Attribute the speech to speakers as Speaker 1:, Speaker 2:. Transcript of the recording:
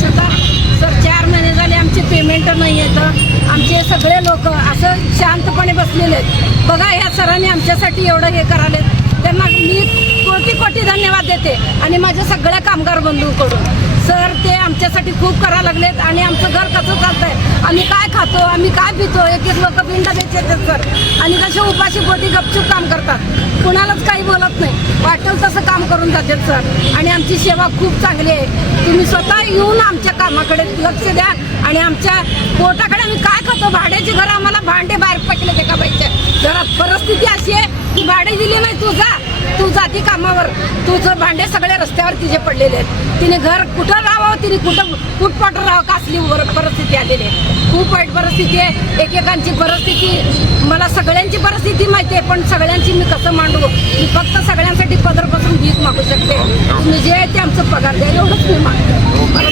Speaker 1: सुद्धा सर चार महिने झाले आमचे पेमेंट नाही येतं आमचे सगळे लोक असं शांतपणे बसलेले आहेत. बघा या सरांनी आमच्यासाठी एवढं हे करालेत. त्यांना मी कोटी कोटी धन्यवाद देते आणि माझ्या सगळ्या कामगार बंधूकडून. सर ते आमच्यासाठी खूप करा लागलेत आणि आमचं घर कसं चालतंय? आम्ही काय खातो आम्ही काय पितो? एक एक लोक पिंड येतात सर. आणि कसे उपाशी पोटी गपचूप काम करतात? कुणालाच असेल तसं काम करून जातात सर आणि आमची सेवा खूप चांगली आहे. तुम्ही स्वतः येऊन आमच्या कामाकडे लक्ष द्या आणि आमच्या पोटाकडे आम्ही काय खातो? भाड्याची घर आम्हाला भांडे बाहेर पटले ते का पाहिजे घरात परिस्थिती अशी आहे की भाडे दिले नाही तुझा तू जाती कामावर. तुझं भांडे सगळे रस्त्यावर तिचे पडलेले आहेत. तिने घर कुठं राहावं तिने कुठं कुठपाट राहावं? कासली परिस्थिती आलेली आहे? खूप वाईट परिस्थिती आहे. एकेकांची परिस्थिती मला सगळ्यांची परिस्थिती माहिती आहे पण सगळ्यांची मी कसं मांडू? मी फक्त सगळ्यांसाठी पगार द्यायला एवढंच मी मागतो